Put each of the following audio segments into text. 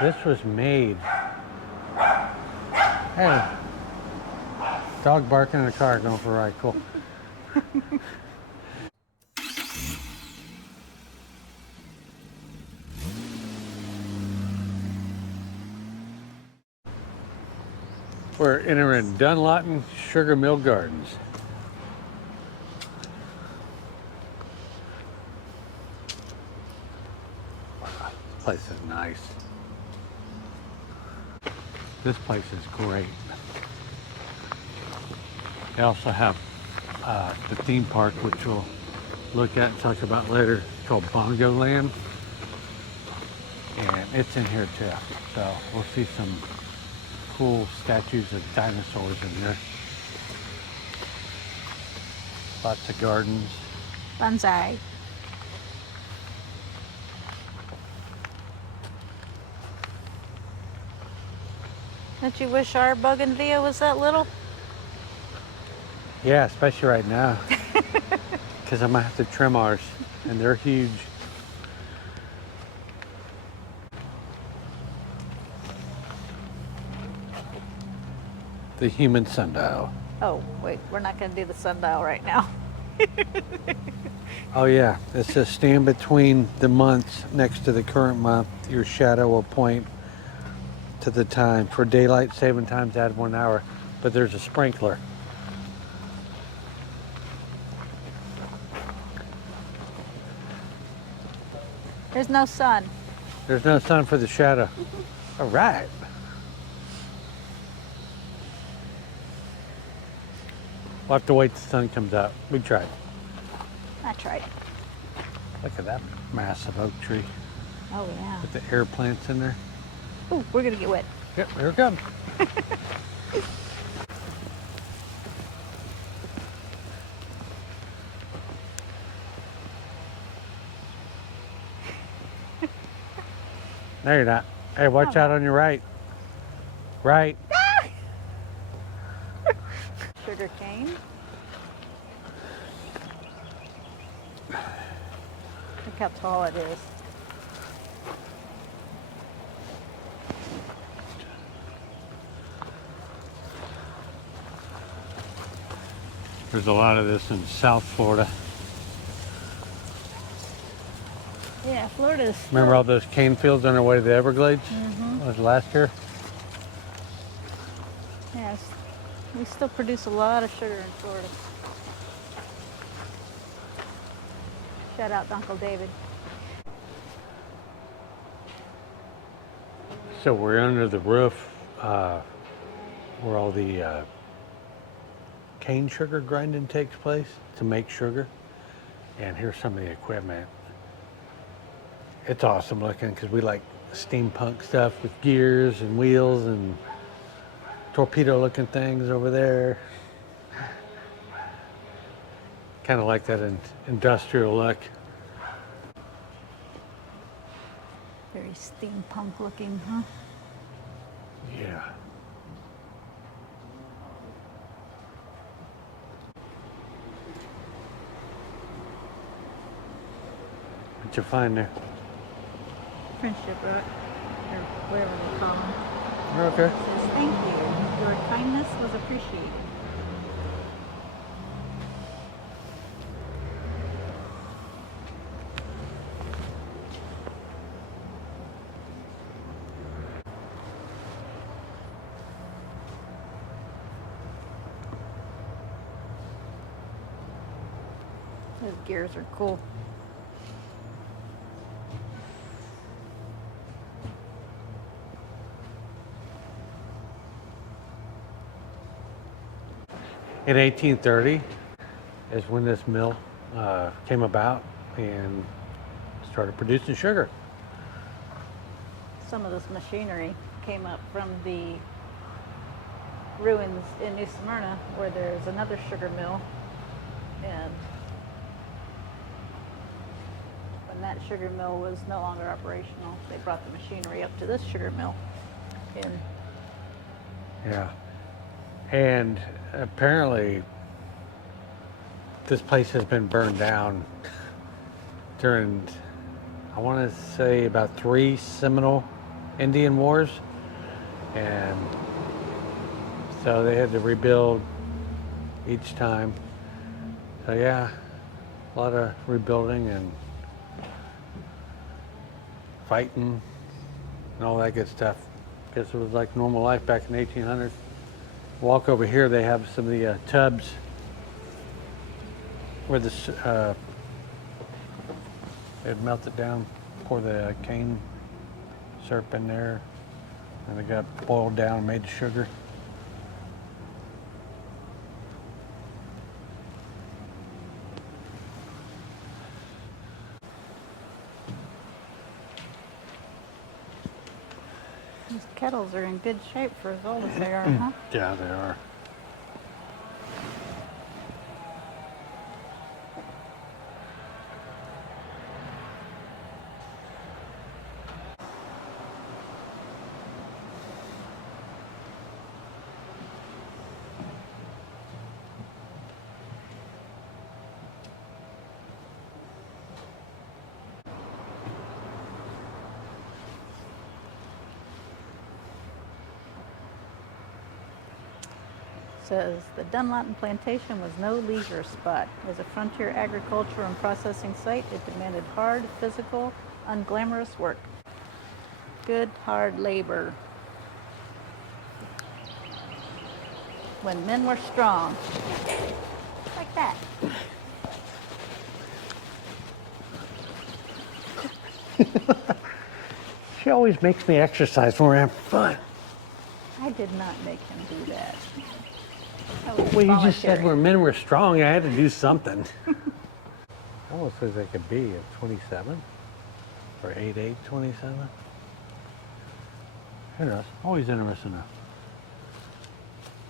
This was made. Hey, dog barking in the car going for a ride. Cool. We're entering Dunlawton Sugar Mill Gardens. Wow, this place is nice. This place is great. They also have the theme park, which we'll look at and talk about later, called Bongo Land. And it's in here too. So we'll see some cool statues of dinosaurs in there. Lots of gardens. Bonsai. Don't you wish our bougainvillea was that little? Yeah, especially right now. Because I might have to trim ours, and they're huge. The human sundial. Oh, wait, we're not going to do the sundial right now. Oh yeah, it says stand between the months next to the current month. Your shadow will point to the time. For daylight saving times, add 1 hour. But there's a sprinkler. There's no sun. There's no sun for the shadow. All right. We'll have to wait till the sun comes out. We tried. I tried. Look at that massive oak tree Oh, yeah. with the air plants in there. Ooh, we're going to get wet. Yep, here it comes. No, you're not. Hey, watch out on your right. Right. Sugarcane. Look how tall it is. There's a lot of this in South Florida. Yeah, Florida's. Remember all those cane fields on their way to the Everglades? Mm-hmm. That was last year. Yes. We still produce a lot of sugar in Florida. Shout out to Uncle David. So we're under the roof where all the cane sugar grinding takes place to make sugar. And here's some of the equipment. It's awesome looking because we like steampunk stuff with gears and wheels and torpedo looking things over there. Kind of like that industrial look. Very steampunk looking, huh? Yeah. What'd you find there? Friendship rock, or whatever they call them. Okay. It says, thank you. Your kindness was appreciated. Those gears are cool. In 1830 is when this mill came about and started producing sugar. Some of this machinery came up from the ruins in New Smyrna where there's another sugar mill, and when that sugar mill was no longer operational, they brought the machinery up to this sugar mill. And Yeah. And apparently this place has been burned down during, I want to say, about 3 seminal Indian Wars, and so they had to rebuild each time. So yeah, a lot of rebuilding and fighting and all that good stuff. Guess it was like normal life back in the 1800s. Walk over here, they have some of the tubs where they'd melt it down, pour the cane syrup in there, and they got boiled down and made the sugar. These kettles are in good shape for as old as they are, huh? Yeah, they are. Says the Dunlawton plantation was no leisure spot. As a frontier agriculture and processing site, it demanded hard, physical, unglamorous work. Good, hard labor. When men were strong. Like that. She always makes me exercise when we're having fun. I did not make him do that. That was Well, you just said voluntary. when men were strong, I had to do something. Almost says I could be at 27 or 8/8/27. Who knows? Always interesting enough.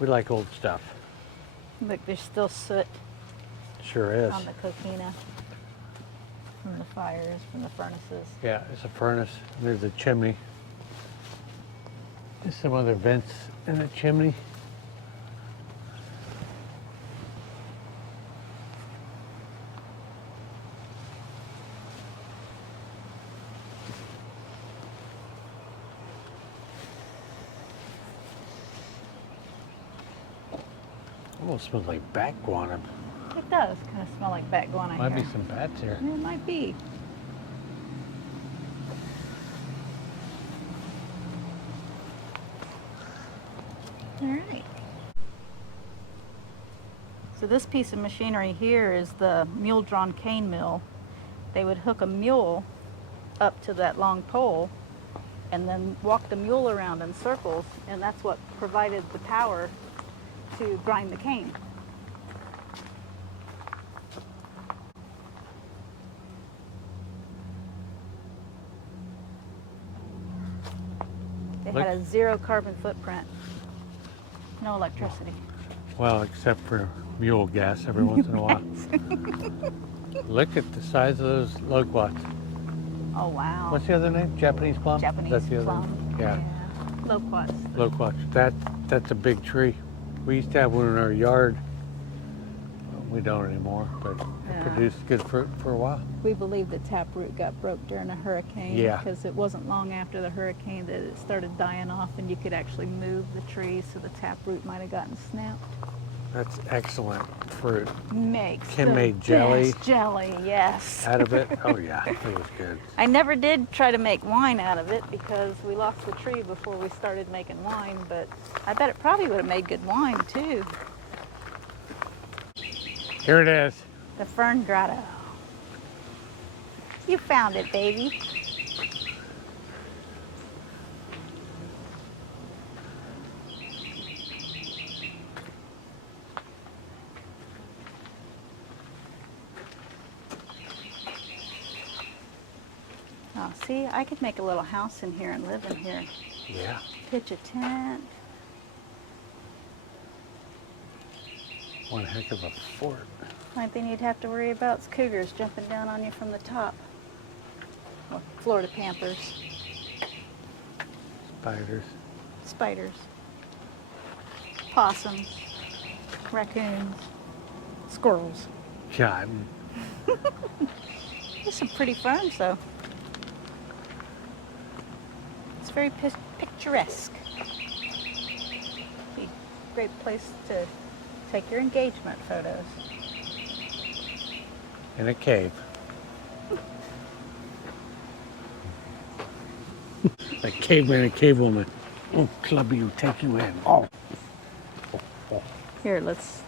We like old stuff. Look, there's still soot Sure is. on the coquina from the fires, from the furnaces. Yeah, it's a furnace. There's a chimney. There's some other vents in the chimney. Almost smells like bat guano. It does kind of smell like bat guano Might here. be some bats here. It might be. All right. So this piece of machinery here is the mule-drawn cane mill. They would hook a mule up to that long pole and then walk the mule around in circles, and that's what provided the power to grind the cane. They Look. had a zero carbon footprint. No electricity. Well, except for mule gas every once in a while. Look at the size of those loquats. Oh wow. What's the other name? Japanese plum? Japanese That's the other plum. name? Yeah. Loquats. Loquats. That's a big tree. We used to have one in our yard. We don't anymore, but Yeah. it produced good fruit for a while. We believe the taproot got broke during a hurricane. Yeah. Because it wasn't long after the hurricane that it started dying off, and you could actually move the tree, so the taproot might have gotten snapped. That's excellent fruit. Makes Kim the made jelly. best jelly, yes. Out of it? Oh yeah, it was good. I never did try to make wine out of it because we lost the tree before we started making wine, but I bet it probably would have made good wine too. Here it is. The Fern Grotto. You found it, baby. Oh, see, I could make a little house in here and live in here. Yeah. Pitch a tent. One heck of a fort. Only thing you'd have to worry about is cougars jumping down on you from the top. Or Florida pampers, Spiders. spiders, possums, raccoons, squirrels. Yeah, There's some pretty ferns though. It's very picturesque. Be a great place to take your engagement photos. In a cave. Like caveman and cavewoman. Oh, clubby will take you in. Oh. Here, let's.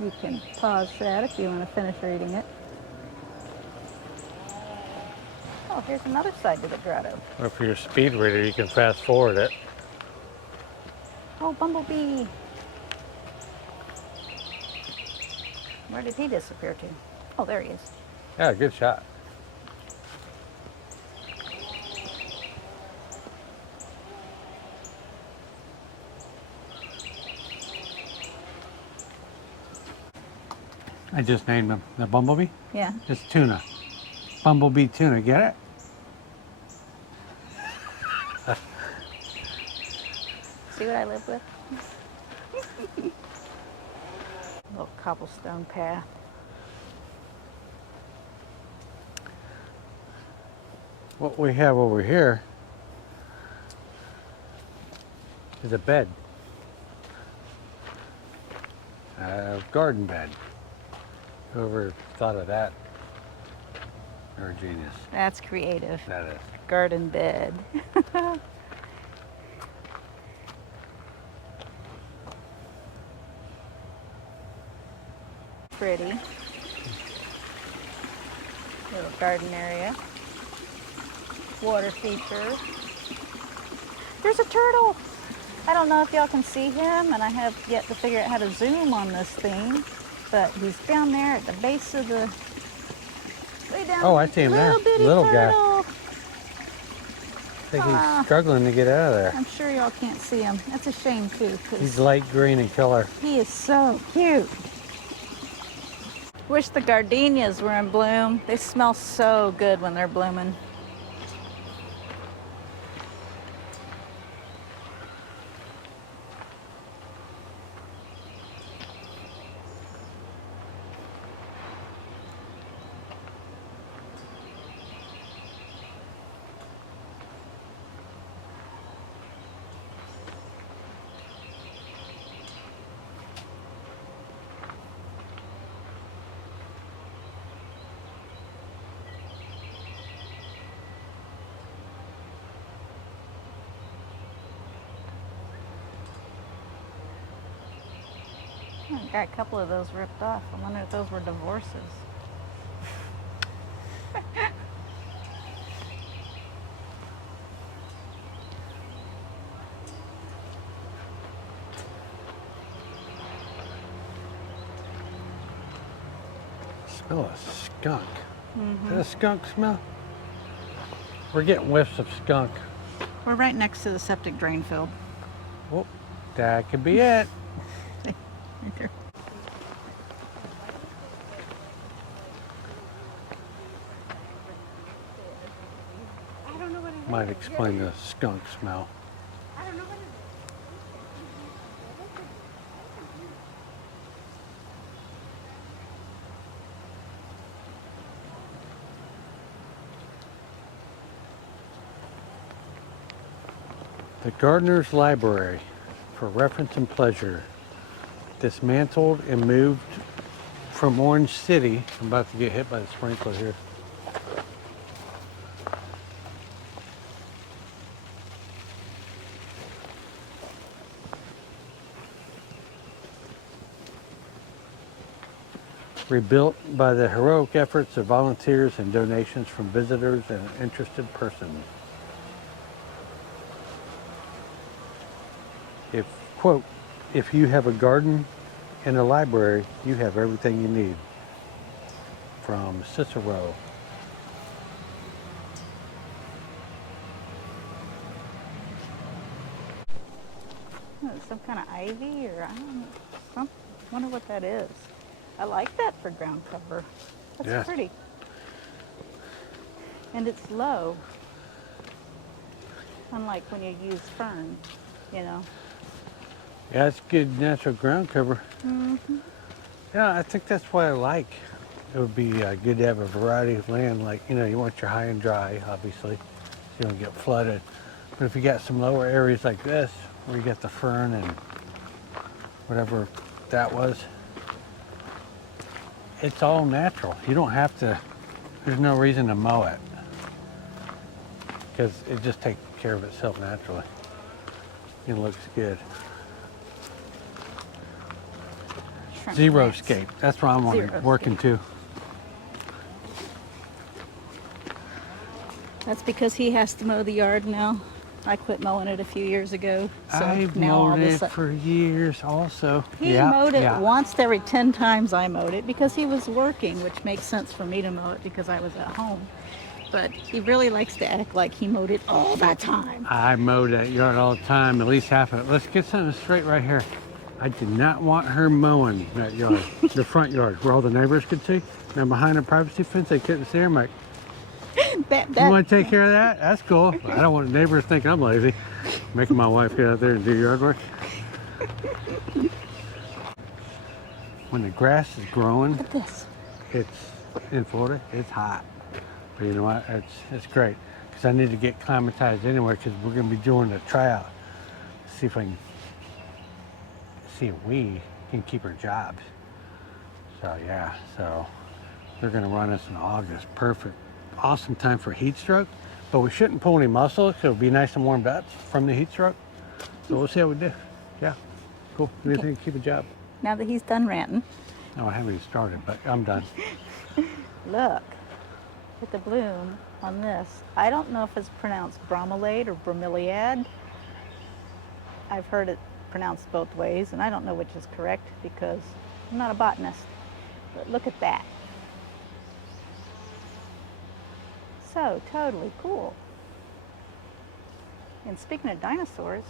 You can pause that if you want to finish reading it. Oh, here's another side to the grotto. Or if you're a speed reader, you can fast forward it. Oh, bumblebee. Where did he disappear to? Oh, there he is. Yeah, good shot. I just named him the bumblebee. Yeah. It's tuna. Bumblebee tuna, get it? See what I live with? Little cobblestone path. What we have over here is a bed. A garden bed. Whoever thought of that, they're a genius. That's creative. That is. Garden bed. Pretty. Little garden area. Water feature. There's a turtle. I don't know if y'all can see him, and I have yet to figure out how to zoom on this thing, but he's down there at the base of the, way down. Oh, I see him there. Little guy. Turtle. I think he's struggling to get out of there. I'm sure y'all can't see him. That's a shame too, He's because light green in color. he is so cute. Wish the gardenias were in bloom. They smell so good when they're blooming. I got a couple of those ripped off. I wonder if those were divorces. Smell a skunk. Is that a skunk smell? We're getting whiffs of skunk. We're right next to the septic drain field. Oh, that could be it. Right there. Might explain the skunk smell. The Gardener's Library, for reference and pleasure, dismantled and moved from Orange City. I'm about to get hit by the sprinkler here. Rebuilt by the heroic efforts of volunteers and donations from visitors and interested persons. If, quote, if you have a garden and a library, you have everything you need. From Cicero. Oh, some kind of ivy or I don't know. Wonder what that is. I like that for ground cover. That's Yeah. pretty. And it's low. Unlike when you use fern, you know. Yeah, it's good natural ground cover. Yeah, I think that's what I like. It would be good to have a variety of land. Like, you know, you want your high and dry, obviously, so you don't get flooded. But if you got some lower areas like this, where you got the fern and whatever that was, it's all natural. You don't have to, there's no reason to mow it, because it just takes care of itself naturally. It looks good. Shrimp Zero nets. scape. That's what I'm working to. That's because he has to mow the yard now. I quit mowing it a few years ago. So I've now all mowed of a it sudden, for years also. he Yeah, mowed it yeah. once every 10 times I mowed it because he was working, which makes sense for me to mow it because I was at home. But he really likes to act like he mowed it all the time. I mow that yard all the time, at least half of it. Let's get something straight right here. I did not want her mowing that yard, the front yard, where all the neighbors could see. And behind the privacy fence, they couldn't see her. I'm like, you want to take care of that? That's cool. I don't want neighbors thinking I'm lazy, making my wife get out there and do yard work. When the grass is growing, Look at this. it's in Florida, it's hot. But you know what? It's great, because I need to get climatized anyway, because we're going to be doing a tryout. See if we can keep our jobs. So yeah, so they're going to run us in August. Perfect. Awesome time for heat stroke, but we shouldn't pull any muscle, so it'll be nice and warm butts from the heat stroke. So we'll see how we do. Yeah, cool. Anything to keep a job. Now that he's done ranting, Oh, I haven't even started, but I'm done. look at the bloom on this. I don't know if it's pronounced Bromeliad or Bromeliad. I've heard it pronounced both ways, and I don't know which is correct because I'm not a botanist. But look at that. So totally cool. And speaking of dinosaurs,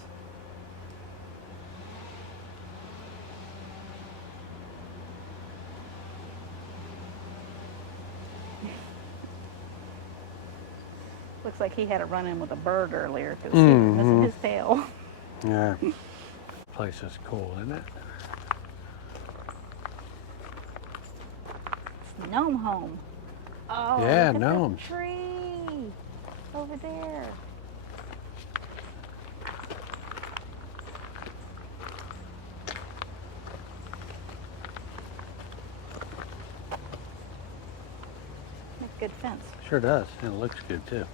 looks like he had a run-in with a bird earlier because he was missing his tail. Yeah. Place is cool, isn't it? It's Gnome Home. Oh, Yeah, look at gnomes. the tree over there. Make good fence. Sure does. And it looks good too.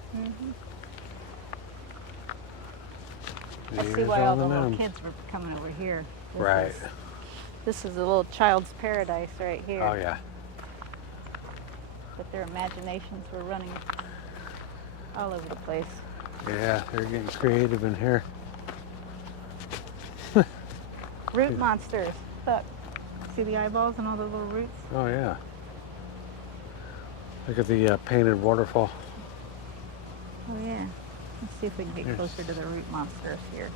I see Here's why all the little gnomes. kids were coming over here. Right. This is a little child's paradise right here. Oh yeah. But their imaginations were running all over the place. Yeah, they're getting creative in here. Root monsters. Look. See the eyeballs and all the little roots? Oh yeah. Look at the painted waterfall. Oh yeah. Let's see if we can get Yes. closer to the root monsters here.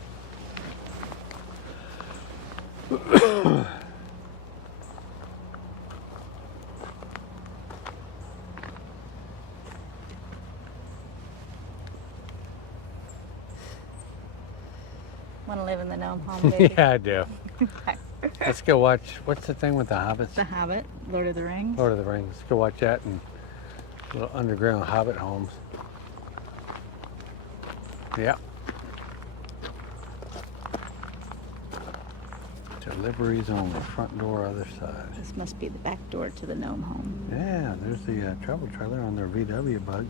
Want to live in the Gnome Home, baby? Yeah, I do. Let's go watch, what's the thing with the hobbits? The Hobbit, Lord of the Rings. Lord of the Rings. Let's go watch that and little underground hobbit homes. Yeah. Deliveries on the front door, other side. This must be the back door to the Gnome Home. Yeah, there's the travel trailer on their VW bug.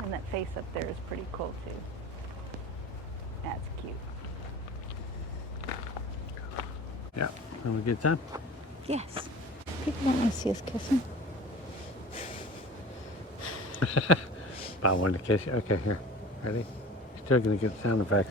And that face up there is pretty cool too. That's cute. Yeah, having a good time. Yes. People don't want to see us kissing. But I wanted to kiss you. Okay, here. Ready? Still gonna get sound effects.